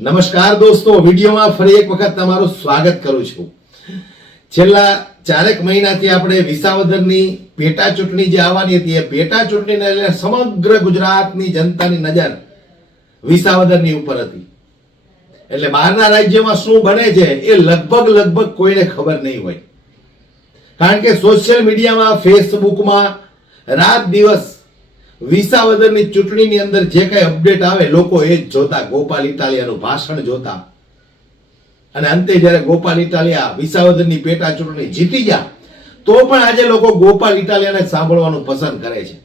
નમસ્કાર દોસ્તો, વિડીયોમાં ફરી એક વખત તમારું સ્વાગત કરું છું। છેલ્લા 4 મહિનાથી આપણે વિસાવદરની પેટા ચૂંટણી જે આવવાની હતી એ પેટા ચૂંટણીને લઈને સમગ્ર ગુજરાતની જનતાની નજર વિસાવદરની ઉપર હતી। એટલે બહારના રાજ્યમાં શું બને છે એ લગભગ કોઈને ખબર નહીં હોય, કારણ કે સોશિયલ મીડિયામાં, ફેસબુકમાં રાત દિવસ વિસાવદરની ચૂંટણીની અંદર જે કઈ અપડેટ આવે લોકો એ જ જોતા, ગોપાલ ઇટાલિયાનું ભાષણ જોતા, અને અંતે જ્યારે ગોપાલ ઇટાલિયા વિસાવદરની પેટા ચૂંટણી જીતી ગયા તો પણ આજે લોકો ગોપાલ ઇટાલિયાને સાંભળવાનું પસંદ કરે છે।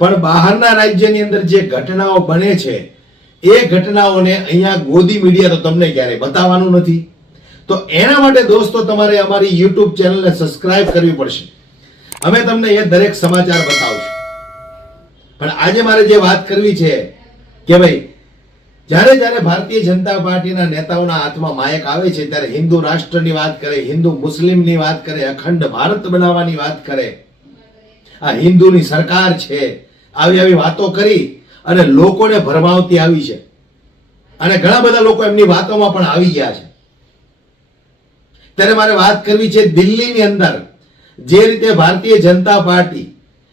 પણ બહારના રાજ્યની અંદર જે ઘટનાઓ બને છે એ ઘટનાઓને અહીંયા ગોદી મીડિયા તો તમને ક્યારે બતાવવાનું નથી। તો એના માટે દોસ્તો તમારે અમારી YouTube ચેનલને સબસ્ક્રાઇબ કરવી પડશે। અમે તમને એ દરેક સમાચાર બતાવશું। પણ આજે મારે જે વાત કરવી છે કે ભાઈ, જ્યારે ભારતીય જનતા પાર્ટીના નેતાઓના હાથમાં માયક આવે છે ત્યારે હિન્દુ રાષ્ટ્રની વાત કરે, હિન્દુ મુસ્લિમની વાત કરે, અખંડ ભારત બનાવવાની વાત કરે, આ હિન્દુની સરકાર છે, આવી વાતો કરી અને લોકોને ભરમાવતી આવી છે, અને ઘણા બધા લોકો એમની વાતોમાં પણ આવી ગયા છે। ત્યારે મારે વાત કરવી છે દિલ્હીની અંદર જે રીતે ભારતીય જનતા પાર્ટી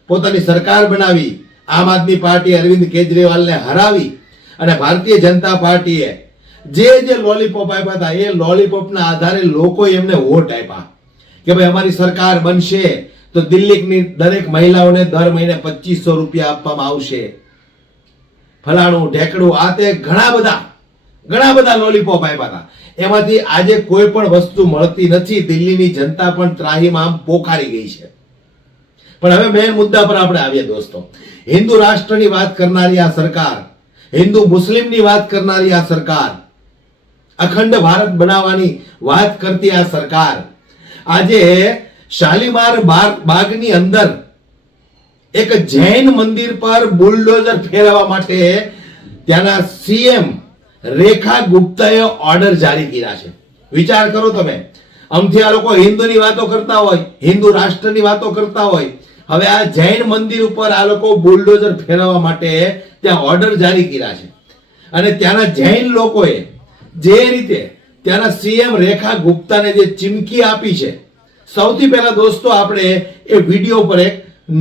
પોતાની સરકાર બનાવી, આમ આદમી પાર્ટી અરવિંદ કેજરીવાલને હરાવી અને ભારતીય જનતા પાર્ટીએ જે લોલીપોપ આપ્યા હતા એ લોલીપોપના આધારે લોકોએ એમને વોટ આપ્યા કે ભાઈ અમારી સરકાર બનશે તો દિલ્હીની દરેક મહિલાઓને દર મહિને 2500 રૂપિયા આપવામાં આવશે, ફલાણું ઢેકડું, આ તે ઘણા બધા લોલીપોપ આપ્યા હતા। એમાંથી આજે કોઈ પણ વસ્તુ મળતી નથી। દિલ્હીની જનતા પણ ત્રાહીમામ પોકારી ગઈ છે। પણ હવે મેઇન મુદ્દા પર આપણે આવીએ દોસ્તો। હિન્દુ રાષ્ટ્રની વાત કરનારી આ સરકાર, હિન્દુ મુસ્લિમની વાત કરનારી આ સરકાર, અખંડ ભારત બનાવવાની વાત કરતી આ સરકાર આજે શાલીમાર બાગની અંદર એક જૈન મંદિર પર બુલડોઝર ફેરવવા માટે ત્યાંના સીએમ રેખા ગુપ્તાએ ઓર્ડર જારી કર્યા છે। વિચાર કરો તમે, આમથી આ લોકો હિન્દુની વાતો કરતા હોય, હિન્દુ રાષ્ટ્રની વાતો કરતા હોય, હવે આ જૈન મંદિર ઉપર આ લોકો બુલડોઝર ફેરવવા માટે ત્યાં ઓર્ડર જારી કર્યા છે। અને ત્યાંના જૈન લોકોએ જે રીતે ત્યાંના સીએમ રેખા ગુપ્તાને જે ચીમકી આપી છે, સૌથી પહેલા દોસ્તો આપણે એ વિડીયો પર એક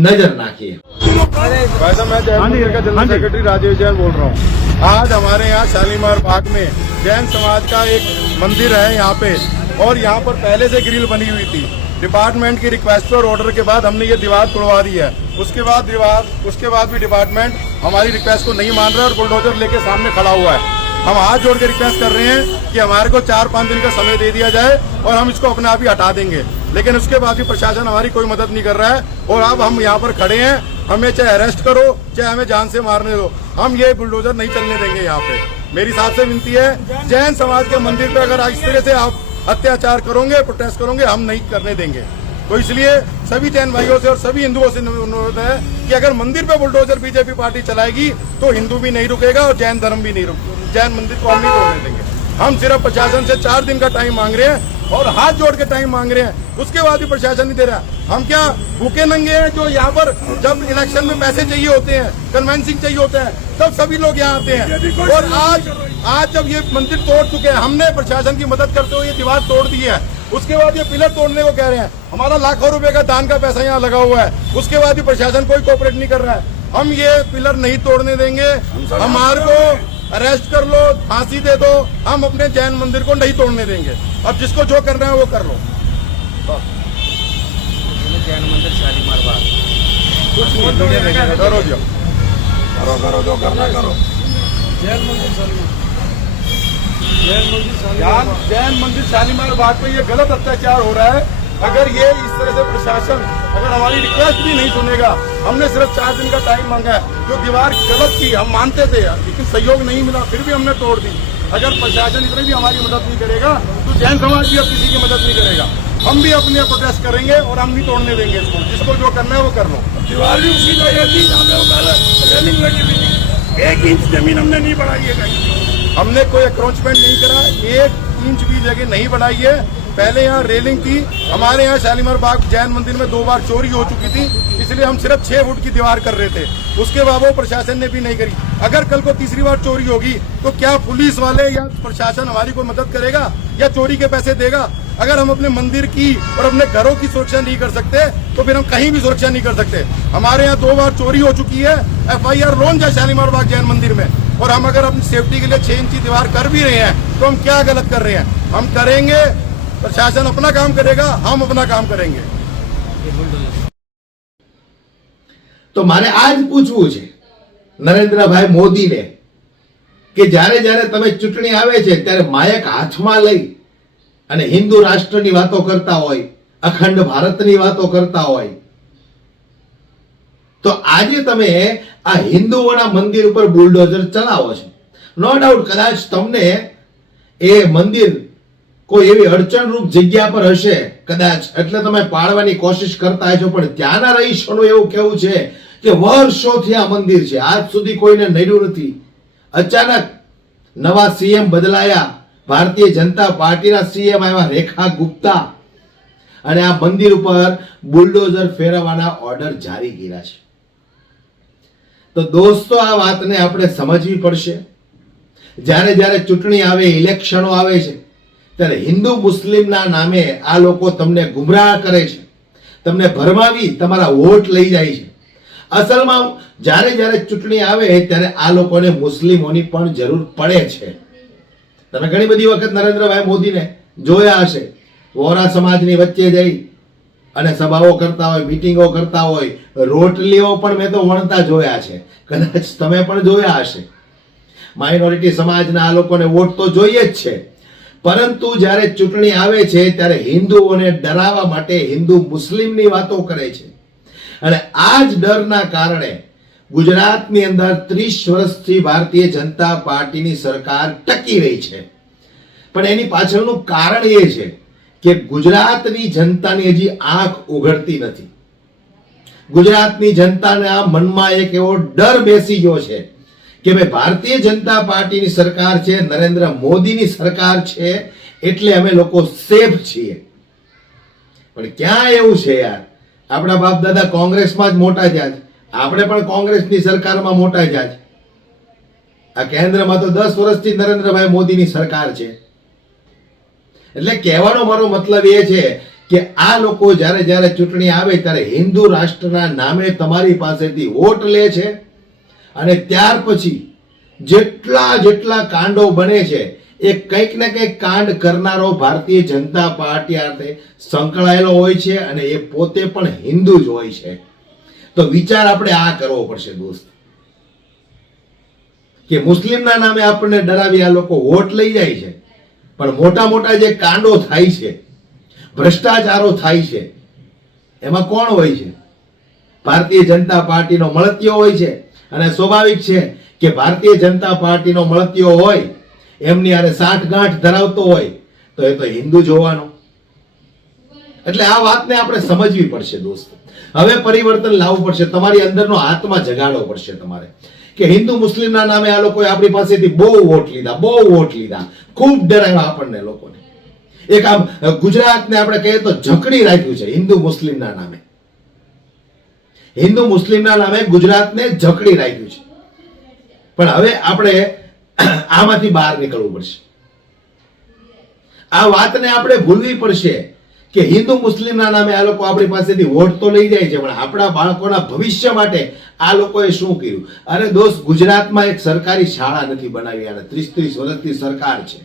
नजर नाखिए। वैसे मैं जैन मंदिर का जनरल सेक्रेटरी राजेश जैन बोल रहा हूँ। आज हमारे यहाँ शालीमार बाग में जैन समाज का एक मंदिर है यहाँ पे, और यहाँ पर पहले से ग्रिल बनी हुई थी। डिपार्टमेंट की रिक्वेस्ट पर ऑर्डर के बाद हमने ये दीवार तोड़वा दी है। उसके बाद भी डिपार्टमेंट हमारी रिक्वेस्ट को नहीं मान रहा है और बुलडोजर लेके सामने खड़ा हुआ है। हम हाथ जोड़ के रिक्वेस्ट कर रहे हैं कि हमारे को 4-5 दिन का समय दे दिया जाए और हम इसको अपने आप ही हटा देंगे, लेकिन उसके बाद भी प्रशासन हमारी कोई मदद नहीं कर रहा है। और अब हम यहाँ पर खड़े हैं, हमें चाहे अरेस्ट करो, चाहे हमें जान से मारने दो, हम ये बुलडोजर नहीं चलने देंगे यहाँ पे। मेरी साथ से विनती है, जैन समाज के मंदिर पे अगर इस तरह से आप अत्याचार करोगे, प्रोटेस्ट करोगे, हम नहीं करने देंगे। तो इसलिए सभी जैन भाइयों से और सभी हिंदुओं से अनुरोध है कि अगर मंदिर पे बुलडोजर बीजेपी पार्टी चलाएगी तो हिंदू भी नहीं रुकेगा और जैन धर्म भी नहीं रुकेगा, जैन मंदिर को हम नहीं तोड़ने देंगे। हम सिर्फ प्रशासन से 4 दिन का टाइम मांग रहे हैं और हाथ जोड़ के टाइम मांग रहे हैं, उसके बाद भी प्रशासन नहीं दे रहा। हम क्या भूखे नंगे हैं जो यहाँ पर जब इलेक्शन में पैसे चाहिए होते हैं, कन्वेंसिंग चाहिए होता है, तब सभी लोग यहाँ आते हैं। और आज जब ये मंदिर तोड़ चुके हैं, हमने प्रशासन की मदद करते हुए ये दीवार तोड़ दी है, उसके बाद ये पिलर तोड़ने को कह रहे हैं। हमारा लाखों रुपए का दान का पैसा यहाँ लगा हुआ है, उसके बाद भी प्रशासन कोई कोऑपरेट नहीं कर रहा है। हम ये पिलर नहीं तोड़ने देंगे। हमारे को अरेस्ट कर लो, फांसी दे दो, हम अपने जैन मंदिर को नहीं तोड़ने देंगे। अब जिसको जो करना है वो कर लो। जैन मंदिर शालीमार बाग कुछ नहीं करो जो करना करो। जैन मंदिर शालीमार बाग पे ये गलत अत्याचार हो रहा है। अगर ये इस तरह से प्रशासन अगर हमारी रिक्वेस्ट भी नहीं सुनेगा, हमने सिर्फ 4 दिन का टाइम मांगा है। जो दीवार गलत थी हम मानते थे, लेकिन सहयोग नहीं मिला, फिर भी हमने तोड़ दी। अगर प्रशासन इसमें भी हमारी मदद नहीं करेगा तो जैन समाज भी अब किसी की मदद नहीं करेगा। हम भी अपने प्रोटेस्ट करेंगे और हम नहीं तोड़ने देंगे इसको। जिसको जो करना है वो कर लो। दीवार भी उसी जगह थी रेलिंग लगी हुई थी, 1 इंच जमीन हमने नहीं बढ़ाई है कहीं। हमने कोई अक्रोचमेंट नहीं करा, 1 इंच भी जगह नहीं बढ़ाई है। पहले यहाँ रेलिंग थी, हमारे यहाँ शालीमार बाग जैन मंदिर में 2 बार चोरी हो चुकी थी, इसलिए हम सिर्फ 6 फुट की दीवार कर रहे थे, उसके बावजूद प्रशासन ने भी नहीं करी। अगर कल को तीसरी बार चोरी होगी तो क्या पुलिस वाले या प्रशासन हमारी कोई मदद करेगा या चोरी के पैसे देगा? अगर हम अपने मंदिर की और अपने घरों की सुरक्षा नहीं कर सकते तो फिर हम कहीं भी सुरक्षा नहीं कर सकते। हमारे यहाँ 2 बार चोरी हो चुकी है, FIR रोन जाए शालीमार बाग जैन मंदिर में, और हम अगर अपनी सेफ्टी के लिए 6 इंची दीवार कर भी रहे हैं तो हम क्या गलत कर रहे हैं? हम करेंगे, प्रशासन अपना काम करेगा, हम अपना काम करेंगे। તો મારે આ જ પૂછવું છે નરેન્દ્રભાઈ મોદીને કે જ્યારે જ્યારે તમે ચૂંટણી આવે છે ત્યારે માયક હાથમાં લઈ અને હિન્દુ રાષ્ટ્રની વાતો કરતા હોય, અખંડ ભારતની વાતો કરતા હોય, તો આજે તમે આ હિન્દુઓના મંદિર ઉપર બુલડોઝર ચલાવો છો. નો ડાઉટ કદાચ તમને એ મંદિર કોઈ એવી અડચણરૂપ જગ્યા પર હશે કદાચ, એટલે તમે પાડવાની કોશિશ કરતા હશો, પણ ત્યાંના રહીશોનું એવું કહેવું છે કે વર્ષોથી આ મંદિર છે, આજ સુધી કોઈને નડ્યું નથી. અચાનક નવા સીએમ બદલાયા, ભારતીય જનતા પાર્ટીના સીએમ આવ્યા રેખા ગુપ્તા, અને આ મંદિર ઉપર બુલડોઝર ફેરવવાના ઓર્ડર જારી કર્યા છે. તો દોસ્તો આ વાતને આપણે સમજવી પડશે. જ્યારે જ્યારે ચૂંટણી આવે, ઇલેક્શનો આવે છે, ત્યારે હિન્દુ મુસ્લિમના નામે આ લોકો તમને ગુમરાહ કરે છે, તમને ભરમાવી તમારા વોટ લઈ જાય છે. અસલમાં જ્યારે જ્યારે ચૂંટણી આવે ત્યારે આ લોકોને મુસ્લિમોની પણ જરૂર પડે છે. તમે ઘણી બધી વખત નરેન્દ્રભાઈ મોદીને જોયા હશે, વોરા સમાજની વચ્ચે જઈ અને સભાઓ કરતા હોય, મીટિંગો કરતા હોય, રોટલીઓ પણ મેં તો વણતા જોયા છે, કદાચ તમે પણ જોયા હશે. માઇનોરિટી સમાજના આ લોકોને વોટ તો જોઈએ જ છે, પરંતુ જ્યારે ચૂંટણી આવે છે ત્યારે હિન્દુઓને ડરાવવા માટે હિન્દુ મુસ્લિમની વાતો કરે છે. અને આ જ ડરના કારણે ગુજરાતની અંદર 30 વર્ષથી ભારતીય જનતા પાર્ટીની સરકાર ટકી રહી છે. પણ એની પાછળનું કારણ એ છે કે ગુજરાતની જનતાની હજી આંખ ઉઘડતી નથી. ગુજરાતની જનતાના મનમાં એક એવો ડર બેસી ગયો છે કે ભાઈ ભારતીય જનતા પાર્ટીની સરકાર છે, નરેન્દ્ર મોદીની સરકાર છે, એટલે અમે લોકો સેફ છીએ. પણ ક્યાં એવું છે યાર? આપણા બાપ દાદા કોંગ્રેસમાં જ મોટા થયા છે, આપણે પણ કોંગ્રેસની સરકારમાં મોટા થયા છે. આ કેન્દ્રમાં તો 10 વર્ષથી નરેન્દ્રભાઈ મોદીની સરકાર છે. એટલે કહેવાનો મારો મતલબ એ છે કે આ લોકો જ્યારે જ્યારે ચૂંટણી આવે ત્યારે હિન્દુ રાષ્ટ્રના નામે તમારી પાસેથી વોટ લે છે, અને ત્યાર પછી જેટલા કાંડો બને છે એ કંઈક ને કંઈક કાંડ કરનારો ભારતીય જનતા પાર્ટી સાથે સંકળાયેલો હોય છે, અને એ પોતે પણ હિન્દુ જ હોય છે. તો વિચાર આપણે આ કરવો પડશે દોસ્ત, કે મુસ્લિમના નામે આપણને ડરાવી આ લોકો વોટ લઈ જાય છે, પણ મોટા મોટા જે કાંડો થાય છે, ભ્રષ્ટાચારો થાય છે, એમાં કોણ હોય છે? ભારતીય જનતા પાર્ટીનો મળતિયો હોય છે. અને સ્વાભાવિક છે કે ભારતીય જનતા પાર્ટીનો મળતિયો હોય, એમની આરે સાઠગાંઠ ધરાવતો હોય, તો એ તો હિન્દુ જ હોવાનો. એટલે આ વાતને આપણે સમજવી પડશે દોસ્તો. હવે પરિવર્તન લાવવું પડશે, તમારી અંદરનો આત્મા જગાડવો પડશે તમારે, કે હિન્દુ મુસ્લિમના નામે આ લોકોએ આપણી પાસેથી બહુ વોટ લીધા, ખૂબ ડરાવ્યા આપણને લોકોને. એક આમ ગુજરાતને આપણે કહીએ તો જકડી રાખ્યું છે હિન્દુ મુસ્લિમના નામે. હિન્દુ મુસ્લિમના નામે ગુજરાતને જકડી રાખ્યું છે. પણ હવે આપણે આમાંથી બહાર નીકળવું પડશે. આ વાતને આપણે ભૂલવી પડશે કે હિન્દુ મુસ્લિમના નામે આ લોકો આપણી પાસેથી વોટ તો લઈ જાય છે, પણ આપણા બાળકોના ભવિષ્ય માટે આ લોકોએ શું કર્યું? અરે દોસ્ત, ગુજરાતમાં એક સરકારી શાળા નથી બનાવી, અને 30 વર્ષથી સરકાર છે.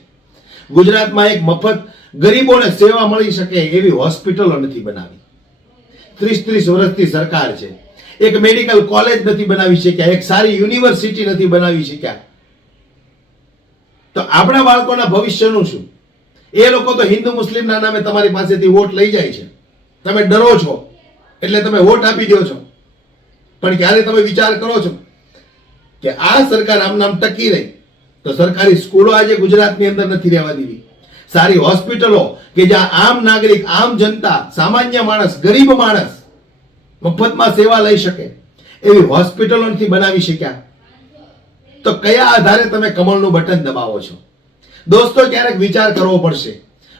ગુજરાતમાં એક મફત ગરીબોને સેવા મળી શકે એવી હોસ્પિટલો નથી બનાવી. 30 વર્ષથી સરકાર છે. એક મેડિકલ કોલેજ નથી બનાવી શક્યા, એક સારી યુનિવર્સિટી નથી બનાવી શક્યા. તો આપણા બાળકોના ભવિષ્યનું શું? એ લોકો તો હિન્દુ મુસ્લિમના નામે તમારી પાસેથી વોટ લઈ જાય છે. તમે ડરો છો એટલે તમે વોટ આપી દો છો, પણ ક્યારે તમે વિચાર કરો છો કે આ સરકાર આમ નામ ટકી રહી તો સરકારી સ્કૂલો આજે ગુજરાતની અંદર નથી રહેવા દીધી, સારી હોસ્પિટલો કે જ્યાં આમ નાગરિક, આમ જનતા, સામાન્ય માણસ, ગરીબ માણસ મફતમાં સેવા લઈ શકે એવી હોસ્પિટલો નથી બનાવી શક્યા. તો કયા આધારે તમે કમળનું બટન દબાવો છો? દોસ્તો, ક્યારેક વિચાર કરવો પડશે.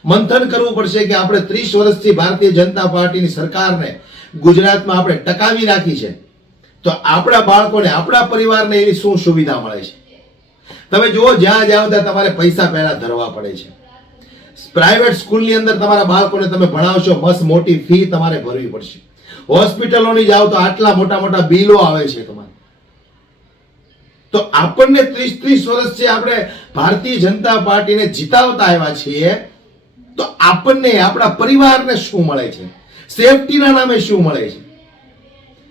મંથન કરવું પડશે કે આપણે 30 વર્ષથી ભારતીય જનતા પાર્ટીની સરકારને ગુજરાતમાં આપણે ટકાવી રાખી છે, તો આપણા બાળકોને, આપણા પરિવારને એવી શું સુવિધા મળે છે? તમે જુઓ, જ્યાં જાઓ ત્યાં તમારે પૈસા પહેલા ધરવા પડે છે. પ્રાઇવેટ સ્કૂલની અંદર તમારા બાળકોને તમે ભણાવશો, મસ્ત મોટી ફી તમારે ભરવી પડશે. હોસ્પિટલોની જાઓ તો આટલા મોટા મોટા બિલો આવે છે તમારે. તો આપણને 30 વર્ષથી આપણે ભારતીય જનતા પાર્ટીને જીતાવતા આવ્યા છીએ, તો આપણને, આપણા પરિવારને શું મળે છે? સેફટીના નામે શું મળે છે?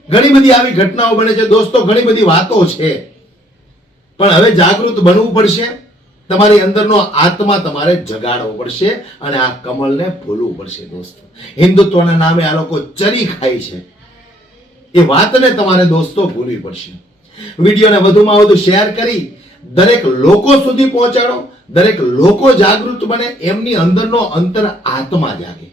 ઘણી બધી આવી ઘટનાઓ બને છે દોસ્તો, ઘણી બધી વાતો છે, પણ હવે જાગૃત બનવું પડશે. તમારી અંદરનો આત્મા તમારે જગાડવો પડશે અને આ કમળને ભૂલવું પડશે દોસ્તો. હિન્દુત્વના નામે આ લોકો ચરી ખાય છે, એ વાતને તમારે દોસ્તો ભૂલવી પડશે. વિડીયોને વધુમાં વધુ શેર કરી દરેક લોકો સુધી પહોંચાડો. દરેક લોકો જાગૃત બને, એમની અંદરનો અંતર આત્મા જાગે.